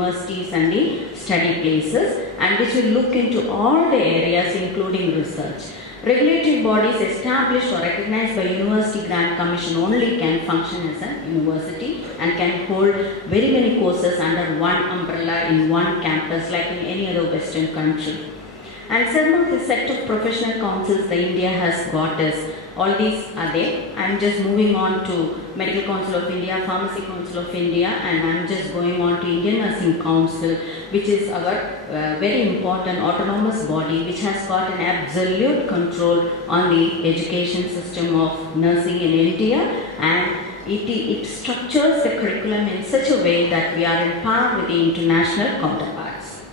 universities and the study places, and which will look into all the areas including research. Regulatory bodies established or recognized by University Grant Commission only can function as a university and can hold very many courses under one umbrella in one campus like in any other Western country. And some of the set of professional councils that India has got is, all these are there. I am just moving on to Medical Council of India, Pharmacy Council of India, and I am just going on to Indian Nursing Council, which is our very important autonomous body which has got an absolute control on the education system of nursing in India, and it structures the curriculum in such a way that we are in par with the international counterparts.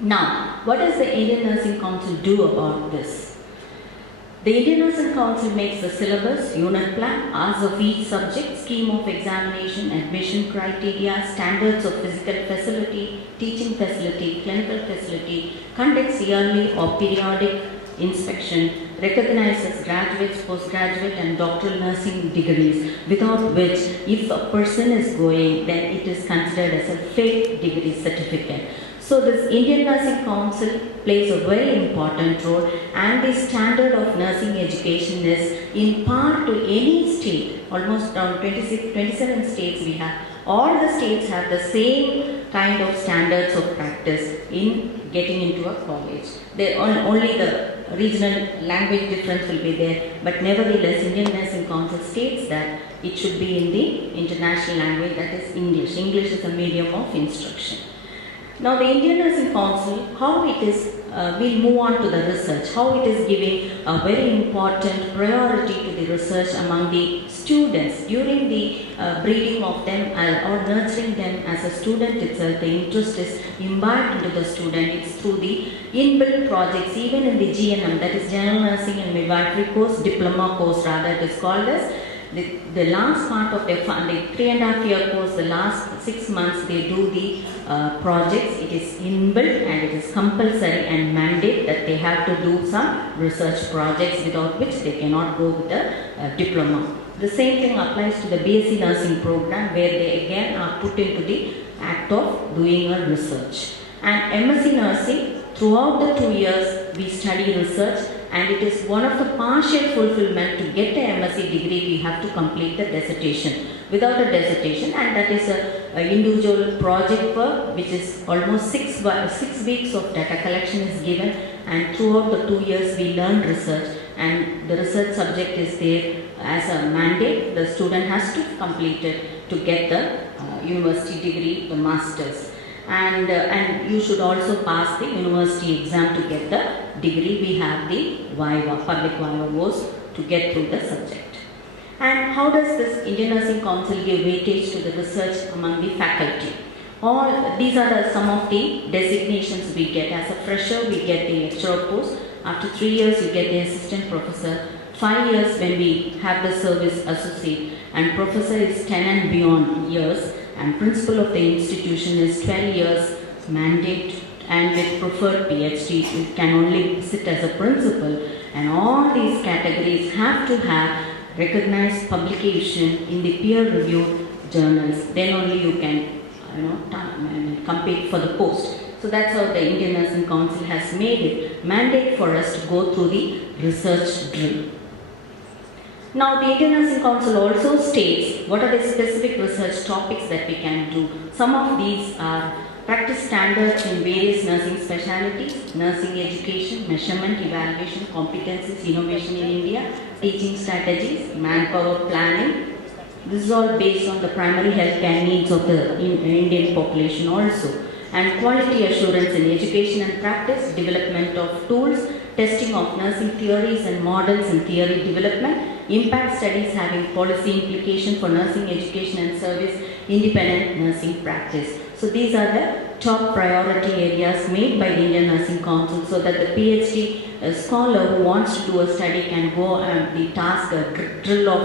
Now, what does the Indian Nursing Council do about this? The Indian Nursing Council makes the syllabus, unit plan, hours of each subject, scheme of examination, admission criteria, standards of physical facility, teaching facility, clinical facility, conducts yearly or periodic inspection, recognizes graduates, postgraduate and doctoral nursing degrees, without which if a person is going, then it is considered as a fake degree certificate. So this Indian Nursing Council plays a very important role, and the standard of nursing education is in par to any state. Almost around 27 states we have. All the states have the same kind of standards of practice in getting into a college. Only the regional language difference will be there, but nevertheless Indian Nursing Council states that it should be in the international language, that is English. English is a medium of instruction. Now the Indian Nursing Council, how it is, we'll move on to the research, how it is giving a very important priority to the research among the students during the breeding of them or nurturing them as a student itself. The interest is imbibed into the student. It's through the inbuilt projects, even in the GNM, that is General Nursing and Midwifery course, diploma course rather it is called as. The last part of the 3.5 year course, the last 6 months they do the projects. It is inbuilt and it is compulsory and mandate that they have to do some research projects, without which they cannot go with the diploma. The same thing applies to the BSc nursing program, where they again are put into the act of doing a research. And MSc nursing, throughout the 2 years we study research, and it is one of the partial fulfillment to get the MSc degree. We have to complete the dissertation. Without a dissertation, and that is a individual project work which is almost 6 weeks of data collection is given, and throughout the 2 years we learn research, and the research subject is there as a mandate. The student has to complete it to get the university degree, the masters. And you should also pass the university exam to get the degree. We have the Viva, public Viva course to get through the subject. And how does this Indian Nursing Council give weightage to the research among the faculty? All these are some of the designations we get. As a fresher, we get the lecturer post. After 3 years, you get the assistant professor. 5 years when we have the service associate, and professor is 10 and beyond years. And principal of the institution is 12 years mandate, and with preferred PhD you can only sit as a principal, and all these categories have to have recognized publication in the peer reviewed journals. Then only you can compete for the post. So that's how the Indian Nursing Council has made it mandate for us to go through the research drill. Now the Indian Nursing Council also states what are the specific research topics that we can do. Some of these are practice standards in various nursing specialties, nursing education, measurement, evaluation, competencies, innovation in India, teaching strategies, manpower planning. This is all based on the primary healthcare needs of the Indian population also. And quality assurance in education and practice, development of tools, testing of nursing theories and models and theory development, impact studies having policy implication for nursing education and service, independent nursing practice. So these are the top priority areas made by the Indian Nursing Council, so that the PhD scholar who wants to do a study can go and the task, drill of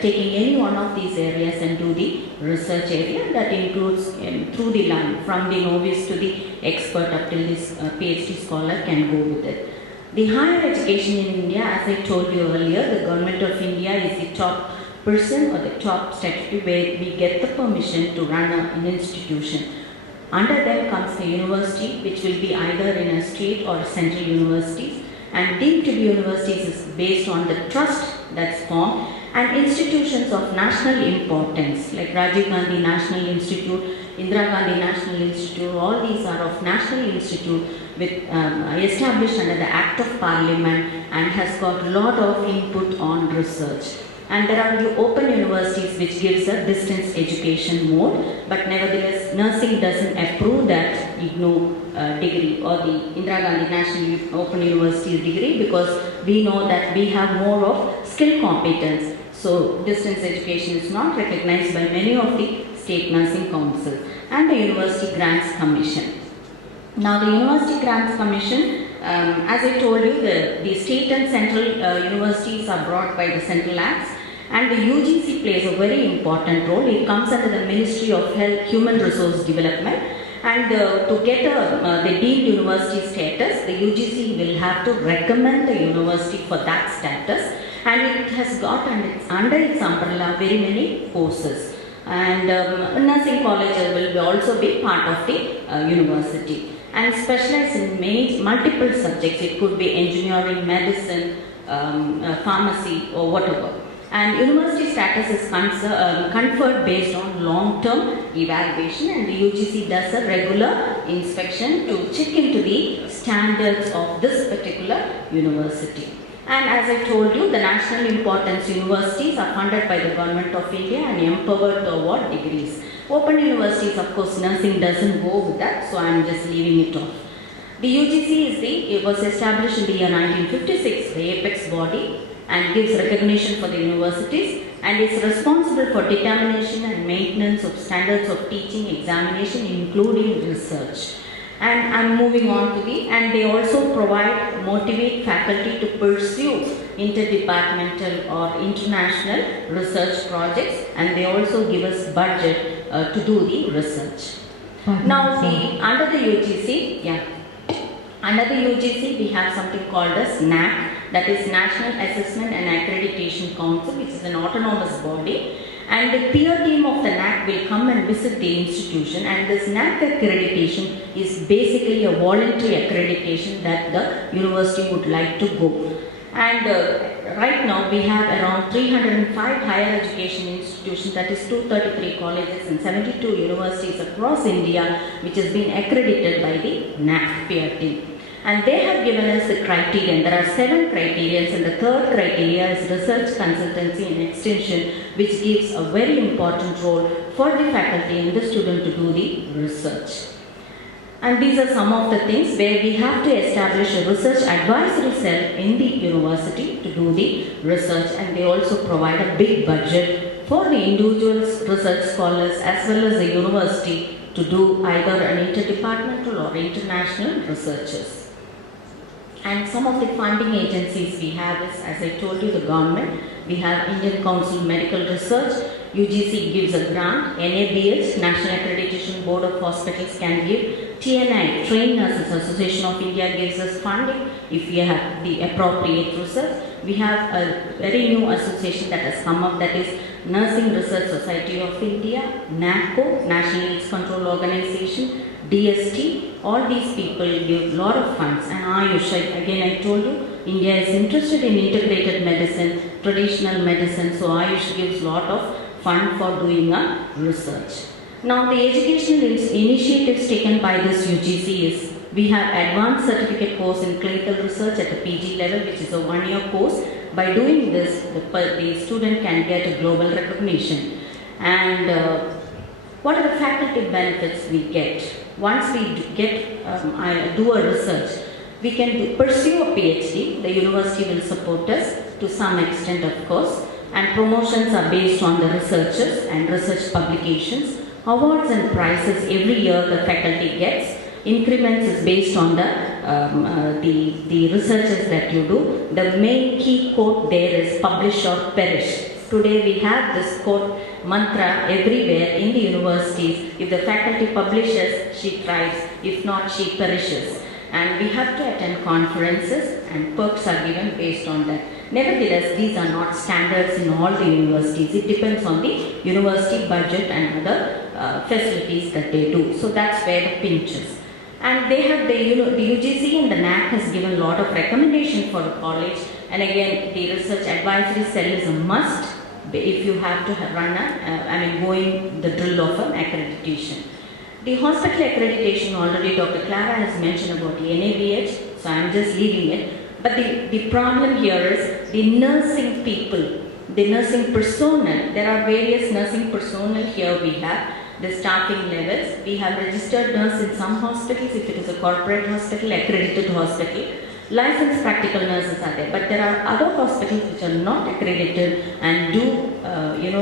taking any one of these areas and do the research area. That includes through the line, from the novice to the expert up till this PhD scholar can go with it. The higher education in India, as I told you earlier, the Government of India is the top person or the top statutory where we get the permission to run an institution. Under them comes the university, which will be either in a state or central universities, and deemed to be universities is based on the trust that's formed, and institutions of national importance like Rajiv Gandhi National Institute, Indira Gandhi National Institute, all these are of national institute with established under the Act of Parliament and has got a lot of input on research. And there are the open universities which gives a distance education mode, but nevertheless nursing doesn't approve that IGNOU degree or the Indira Gandhi National Open University degree, because we know that we have more of skill competence. So distance education is not recognized by many of the state nursing councils. And the University Grants Commission. Now the University Grants Commission, as I told you, the state and central universities are brought by the central acts, and the UGC plays a very important role. It comes under the Ministry of Health, Human Resource Development, and to get the deemed university status, the UGC will have to recommend the university for that status, and it has got under its umbrella very many courses. And nursing colleges will also be part of the university and specialize in multiple subjects. It could be engineering, medicine, pharmacy or whatever. And university status is conferred based on long-term evaluation, and the UGC does a regular inspection to check into the standards of this particular university. And as I told you, the national importance universities are funded by the Government of India and empowered to award degrees. Open universities, of course, nursing doesn't go with that, so I am just leaving it off. The UGC it was established in the year 1956, the apex body, and gives recognition for the universities, and is responsible for determination and maintenance of standards of teaching, examination, including research. And I'm moving on to and they also motivate faculty to pursue interdepartmental or international research projects, and they also give us budget to do the research. Now under the UGC we have something called as NAC, that is National Assessment and Accreditation Council, which is an autonomous body. And the peer team of the NAC will come and visit the institution, and this NAC accreditation is basically a voluntary accreditation that the university would like to go. And right now we have around 305 higher education institutions, that is 233 colleges and 72 universities across India, which has been accredited by the NAC peer team. And they have given us the criterion. There are 7 criteria, and the third criteria is research, consultancy and extension, which gives a very important role for the faculty and the student to do the research. And these are some of the things where we have to establish a research advisory cell in the university to do the research, and they also provide a big budget for the individuals, research scholars as well as the university to do either an interdepartmental or international researches. And some of the funding agencies we have is, as I told you, the government. We have Indian Council of Medical Research, UGC gives a grant, NABH, National Accreditation Board of Hospitals can give, TNI, Trained Nurses Association of India gives us funding if we have the appropriate research. We have a very new association that has come up, that is Nursing Research Society of India, NACO, National AIDS Control Organization, DST, all these people give a lot of funds. And Ayush, again I told you, India is interested in integrated medicine, traditional medicine, so Ayush gives a lot of fund for doing a research. Now the educational initiatives taken by this UGC is, we have advanced certificate course in clinical research at the PG level, which is a 1-year course. By doing this, the student can get a global recognition. And what are the faculty benefits we get? Once we do a research, we can pursue a PhD. The university will support us to some extent, of course, and promotions are based on the researchers and research publications. Awards and prizes every year the faculty gets. Increments is based on the researches that you do. The main key quote there is publish or perish. Today we have this quote mantra everywhere in the universities. If the faculty publishes, she thrives. If not, she perishes. And we have to attend conferences, and perks are given based on that. Nevertheless, these are not standards in all the universities. It depends on the university budget and other facilities that they do. So that's where the pinch is. And they have the UGC and the NAC has given a lot of recommendation for the college. And again, the research advisory cell is a must if you have to run going the drill of an accreditation. The hospital accreditation, already Dr. Clara has mentioned about the NABH, so I'm just leaving it. But the problem here is the nursing people, the nursing personnel. There are various nursing personnel here we have. The staffing levels. We have registered nurse in some hospitals, if it is a corporate hospital, accredited hospital. Licensed practical nurses are there, but there are other hospitals which are not accredited and do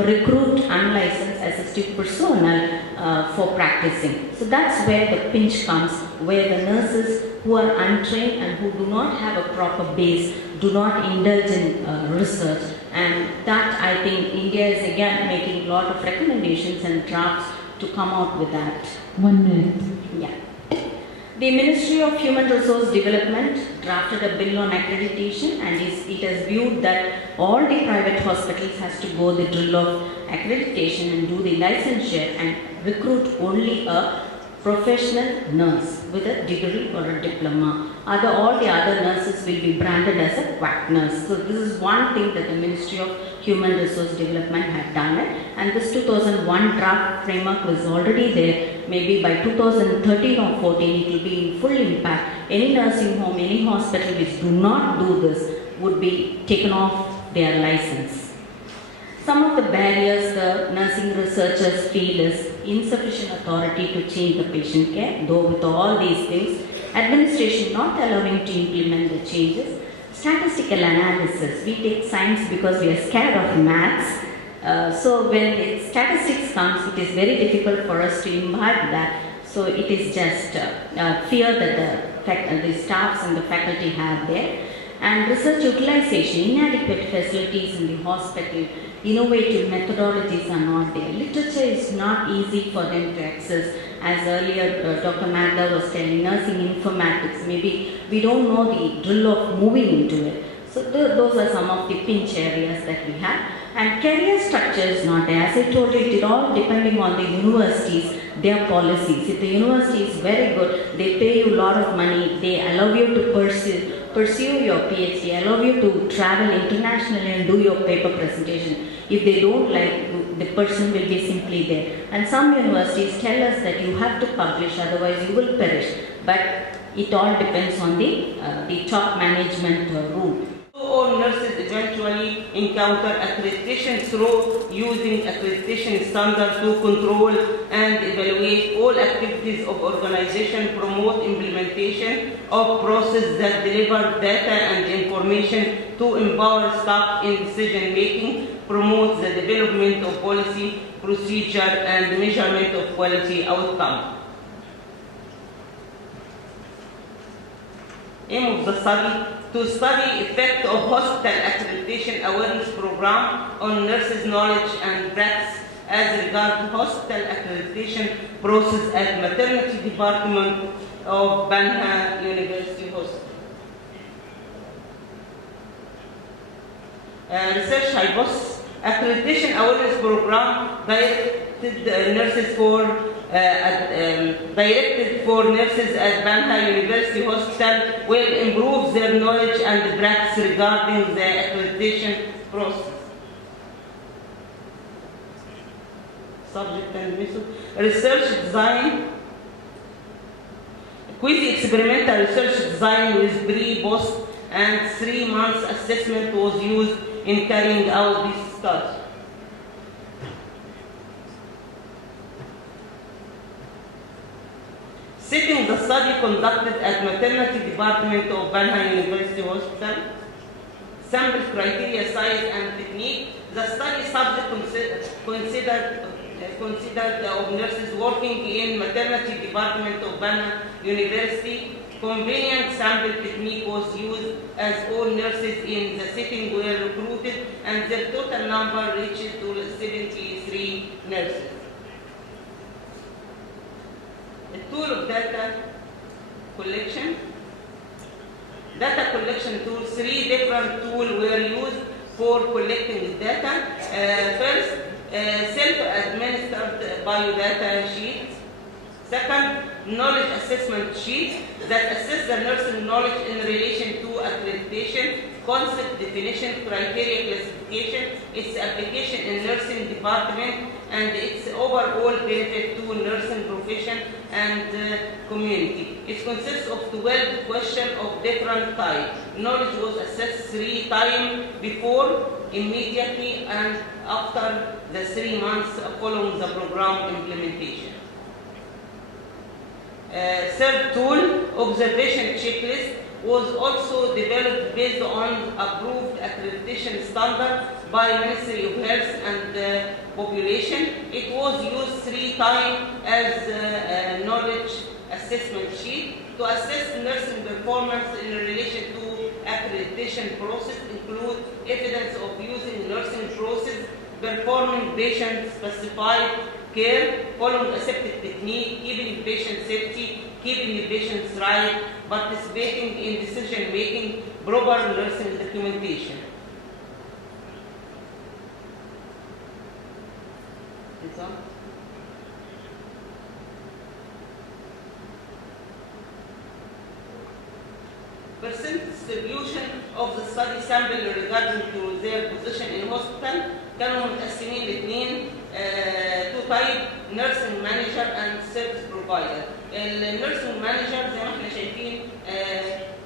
recruit unlicensed assistive personnel for practicing. So that's where the pinch comes, where the nurses who are untrained and who do not have a proper base do not indulge in research, and that I think India is again making a lot of recommendations and drafts to come out with that. 1 minute. Yeah. The Ministry of Human Resource Development drafted a bill on accreditation, and it has viewed that all the private hospitals has to go the drill of accreditation and do the licensure and recruit only a professional nurse with a degree or a diploma. All the other nurses will be branded as a quack nurse. So this is one thing that the Ministry of Human Resource Development had done it, and this 2001 draft framework was already there. Maybe by 2013 or 14 it will be in full impact. Any nursing home, any hospital which do not do this would be taken off their license. Some of the barriers the nursing researchers feel is insufficient authority to change the patient care, though with all these things, administration not allowing to implement the changes, statistical analysis. We take science because we are scared of maths. So when statistics comes, it is very difficult for us to imbibe that. So it is just fear that the staffs and the faculty have there. And research utilization, inadequate facilities in the hospital, innovative methodologies are not there. Literature is not easy for them to access. As earlier Dr. Magda was telling, nursing informatics, maybe we don't know the drill of moving into it. So those are some of the pinch areas that we have. And career structure is not there. As I told you, it is all depending on the universities, their policies. If the university is very good, they pay you a lot of money, they allow you to pursue your PhD, allow you to travel internationally and do your paper presentation. If they don't like, the person will be simply there. And some universities tell us that you have to publish, otherwise you will perish. But it all depends on the top management rule. All nurses eventually encounter accreditation through using accreditation standards to control and evaluate all activities of organization, promote implementation of processes that deliver data and information to empower staff in decision making, promote the development of policy, procedure, and measurement of quality outcome. Aim of the study: to study effect of hospital accreditation awareness program on nurses' knowledge and practice as regards hospital accreditation process at maternity department of Banha University Hospital. Research hypothesis: accreditation awareness program directed for nurses at Banha University Hospital will improve their knowledge and practice regarding the accreditation process. Subject and method: research design. Quasi-experimental research design with pre, post, and 3 months assessment was used in carrying out this study. Setting the study conducted at maternity department of Banha University Hospital. Sample criteria, size, and technique. The study subject considered of nurses working in maternity department of Banha University. Convenient sample technique was used as all nurses in the setting were recruited, and their total number reached to 73 nurses. The tool of data collection. Data collection tools. 3 different tools were used for collecting data. First, self-administered biodata sheet. Second, knowledge assessment sheet that assess the nursing knowledge in relation to accreditation, concept definition, criteria classification, its application in nursing department, and its overall benefit to nursing profession and community. It consists of 12 questions of different types. Knowledge was assessed 3 times before, immediately, and after the 3 months following the program implementation. Third tool, observation checklist, was also developed based on approved accreditation standard by Ministry of Health and Population. It was used 3 times as a knowledge assessment sheet to assess nursing performance in relation to accreditation process, include evidence of using nursing process, performing patient-specified care, following aseptic technique, keeping patient safety, keeping the patient's right, participating in decision-making, proper nursing documentation. Percent distribution of the study sample regarding to their position in hospital كانوا متقسمين لاثنين تو تايب nursing manager and service provider. النيرسينج مانجر زي ما احنا شايفين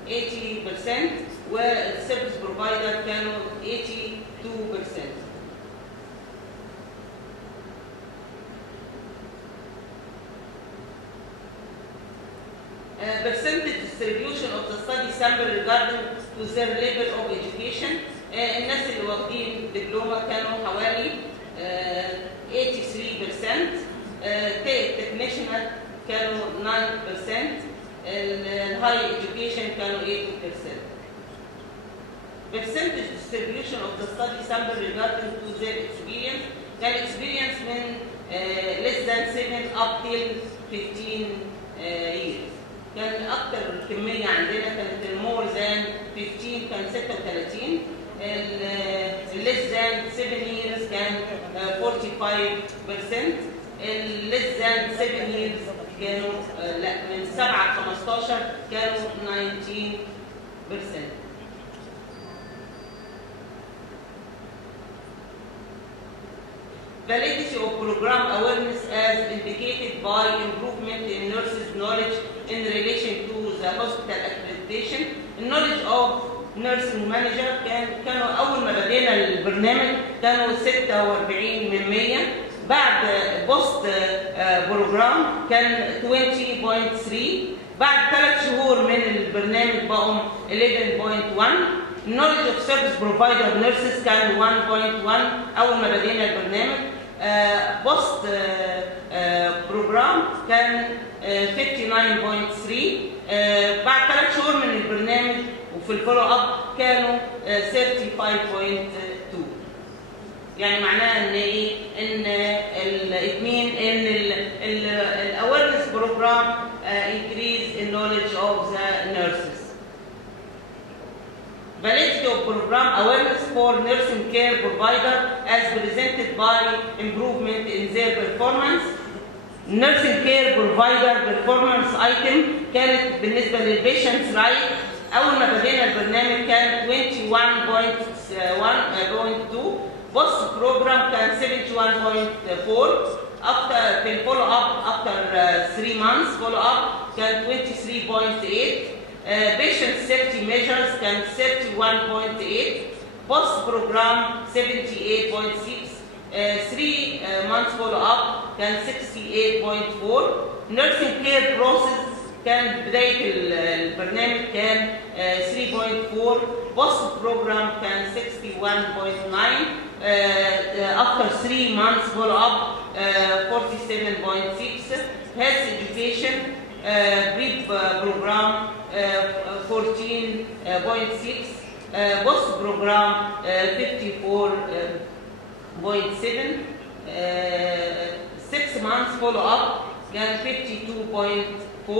80% والسيرفيس بروفايدر كانوا 82%. Percentage distribution of the study sample regarding to their level of education. الناس اللي واخدين دبلومه كانوا حوالي 83%. تكنيشنال كانوا 9%. الهاي education كانوا 80%. Percentage distribution of the study sample regarding to their experience كان experience من less than 7 up till 15 years. كان أكتر كمية عندنا كانت more than 15 كان 36. less than 7 years كان 45%. less than 7 years كانوا لا من 7 ل 15 كانوا 19%. Validity of program awareness as indicated by improvement in nurses' knowledge in relation to the hospital accreditation. Knowledge of nursing manager كانوا أول ما بدينا البرنامج كانوا 46 من 100. بعد بوست بروجرام كان 20.3. بعد 3 شهور من البرنامج بقوا 11.1. knowledge of service provider nurses كان 1.1 أول ما بدينا البرنامج. بوست بروجرام كان 59.3. بعد 3 شهور من البرنامج وفي الفولو اب كانوا 35.2. يعني معناها ان ايه؟ ان الاثنين ان الاويرنس بروجرام increase in knowledge of the nurses. Validity of program awareness for nursing care provider as presented by improvement in their performance. nursing care provider performance item كانت بالنسبة للبيشنتس رايت أول ما بدينا البرنامج كان 21.2. بوست بروجرام كان 71.4. after في الفولو اب after 3 months follow up كان 23.8. patient safety measures كان 31.8. post program 78.6. 3 months follow up كان 68.4. nursing care process كان بداية البرنامج كان 3.4. post program كان 61.9. after 3 months follow up 47.6. health education brief program 14.6. post program 54.7. 6 months follow up كان 52.4.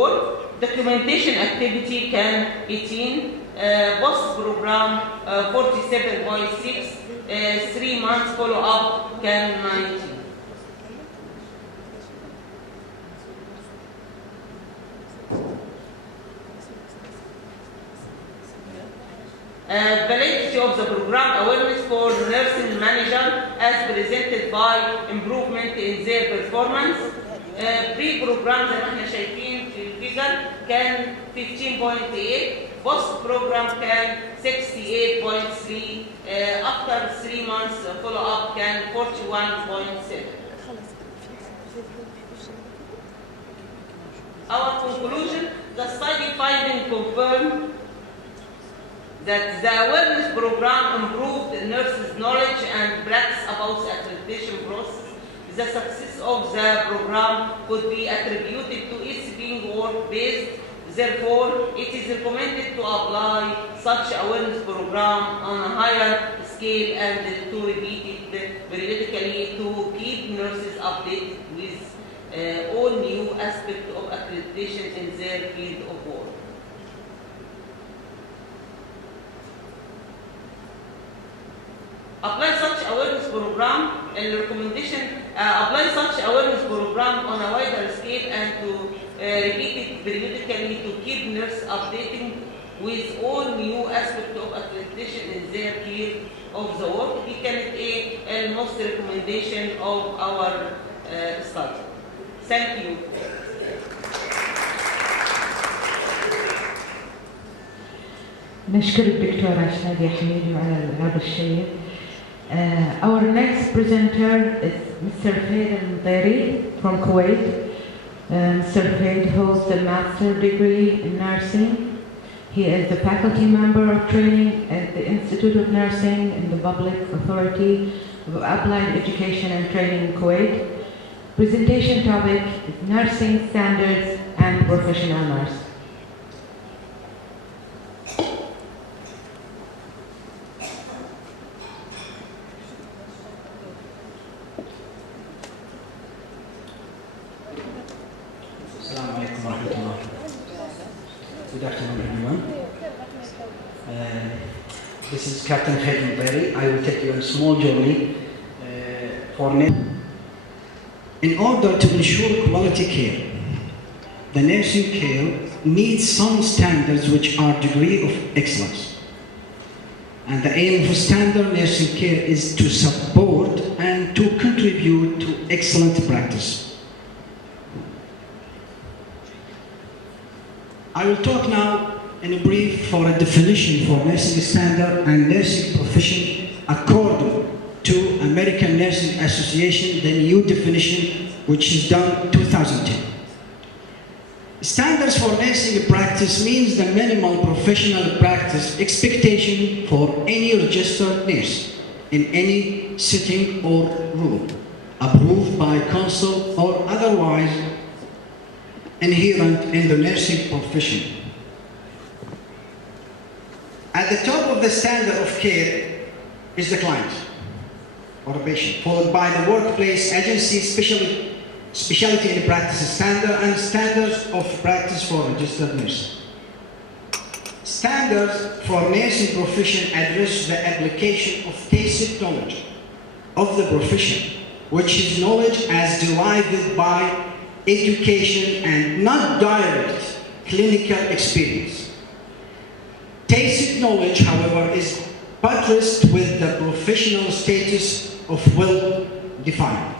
documentation activity كان 18. post program 47.6. 3 months follow-up can 90. Validity of the program awareness for nursing manager as presented by improvement in their performance. Pre-program زي ما احنا شايفين في الفيجر كان 15.8, post program كان 68.3, after 3 months follow-up كان 41.7. Our conclusion, the study finding confirmed that the awareness program improved nurses' knowledge and practice about the accreditation process. The success of the program could be attributed to its being work-based. Therefore, it is recommended to apply such awareness program on a higher scale and to repeat it periodically to keep nurses updated with all new aspects of accreditation in their field of work. Apply such awareness program and recommendation. Apply such awareness program on a wider scale and to repeat it periodically to keep nurses updating with all new aspects of accreditation in their field of the work. دي كانت most recommendation of our study. Thank you. نشكر الدكتورة شادية حميدي على هذا الشيء. Our next presenter is Mr. Faid Al-Muteri from Kuwait. Mr. Faid holds a master's degree in nursing. He is the faculty member of training at the Institute of Nursing in the Public Authority of Applied Education and Training in Kuwait. Presentation topic is nursing standards and professional nurse. Good afternoon, everyone. This is Captain Faid Al-Muteri. I will take you on a small journey for in order to ensure quality care. The nursing care needs some standards which are degree of excellence. And the aim of standard nursing care is to support and to contribute to excellent practice. I will talk now in a brief for a definition for nursing standard and nursing profession according to American Nursing Association, the new definition which is done 2010. Standards for nursing practice means the minimal professional practice expectation for any registered nurse in any setting or room, approved by council or otherwise inherent in the nursing profession. At the top of the standard of care is the client or a patient, followed by the workplace agency specialty in practice standard and standards of practice for registered nurse. Standards for nursing profession address the application of basic knowledge of the profession, which is knowledge as derived by education and not direct clinical experience. Basic knowledge, however, is buttressed with the professional status of well-defined.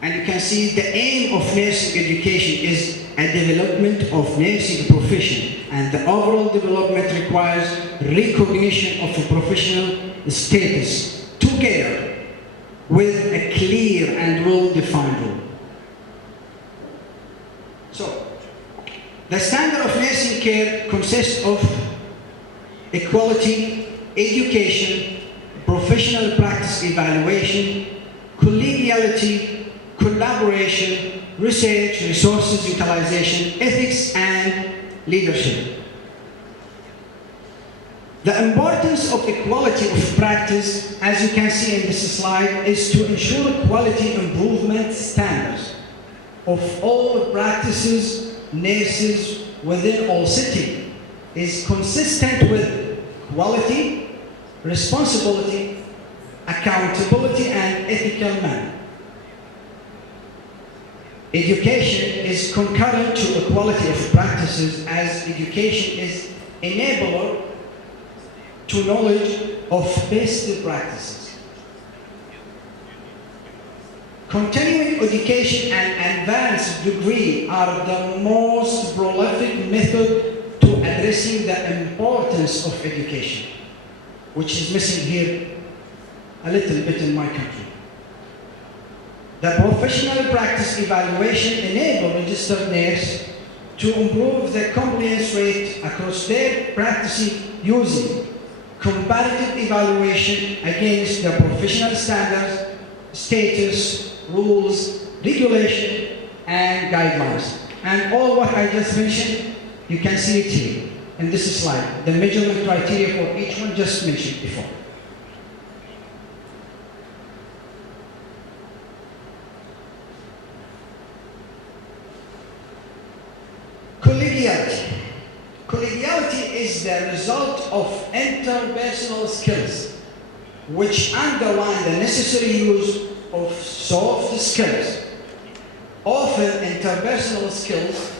And you can see the aim of nursing education is a development of nursing profession, and the overall development requires recognition of a professional status together with a clear and well-defined role. So, the standard of nursing care consists of equality, education, professional practice evaluation, collegiality, collaboration, research, resources utilization, ethics, and leadership. The importance of equality of practice, as you can see in this slide, is to ensure quality improvement standards of all practices, nurses within all settings is consistent with quality, responsibility, accountability, and ethical manner. Education is concurrent to equality of practices, as education is enabler to knowledge of best practices. Continuing education and advanced degree are the most prolific method to addressing the importance of education, which is missing here a little bit in my country. The professional practice evaluation enables registered nurses to improve the compliance rate across their practicing using comparative evaluation against the professional standards, status, rules, regulation, and guidelines. And all what I just mentioned, you can see it here in this slide, the measurement criteria for each one just mentioned before. Collegiality. Collegiality is the result of interpersonal skills which underline the necessary use of soft skills. Often interpersonal skills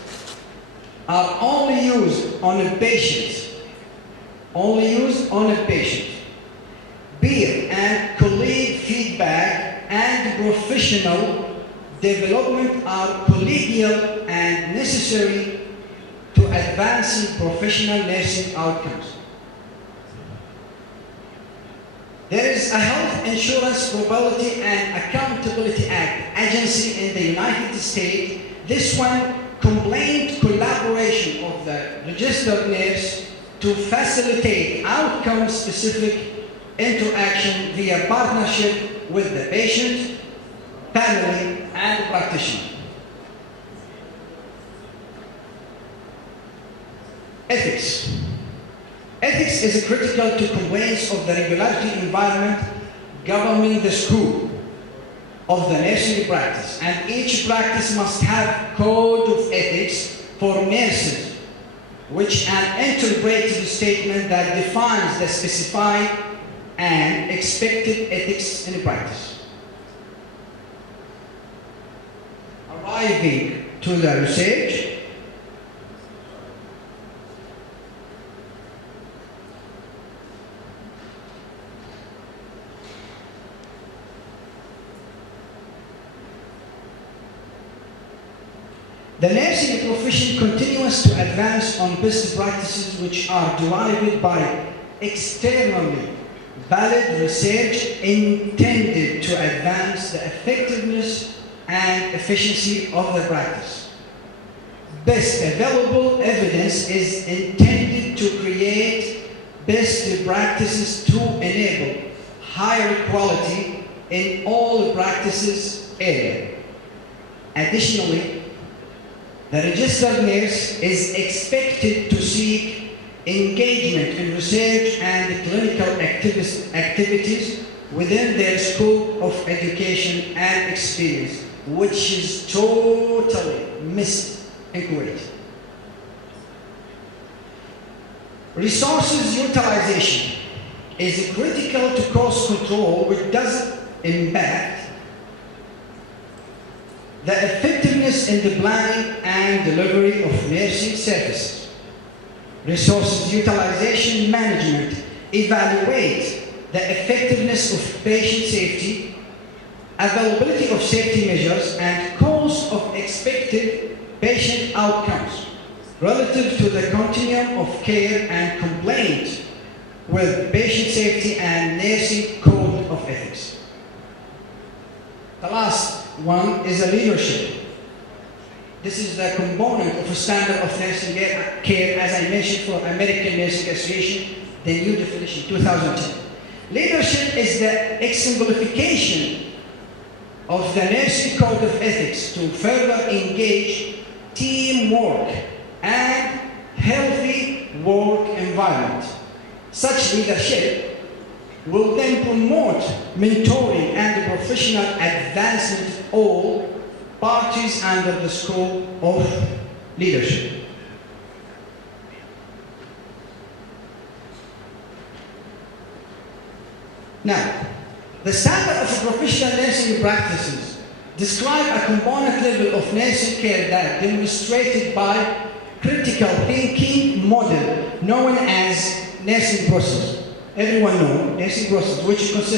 are only used on a patient. Peer and colleague feedback and professional development are collegial and necessary to advancing professional nursing outcomes. There is a Health Insurance Probability and Accountability Act agency in the United States. This one combined collaboration of the registered nurse to facilitate outcome-specific interaction via partnership with the patient, family, and practitioner. Ethics. Ethics is critical to compliance of the regulatory environment governing the scope of the nursing practice, and each practice must have code of ethics for nurses, which an integrated statement that defines the specified and expected ethics in practice. Arriving to the research, the nursing profession continues to advance on best practices which are derived by externally valid research intended to advance the effectiveness and efficiency of the practice. Best available evidence is intended to create best practices to enable higher quality in all practices area. Additionally, the registered nurse is expected to seek engagement in research and clinical activities within their scope of education and experience, which is totally missed in Kuwait. Resources utilization is critical to cost control, which doesn't impact the effectiveness in the planning and delivery of nursing services. Resources utilization management evaluate the effectiveness of patient safety, availability of safety measures, and cost of expected patient outcomes relative to the continuum of care and compliance with patient safety and nursing code of ethics. The last one is a leadership. This is the component of a standard of nursing care, as I mentioned, for American Nursing Association, the new definition, 2010. Leadership is the exemplification of the nursing code of ethics to further engage teamwork and healthy work environment. Such leadership will then promote mentoring and professional advancement of all parties under the scope of leadership. Now, the standard of professional nursing practices describe a component level of nursing care that demonstrated by critical thinking model known as nursing process. Everyone knows nursing process, which consists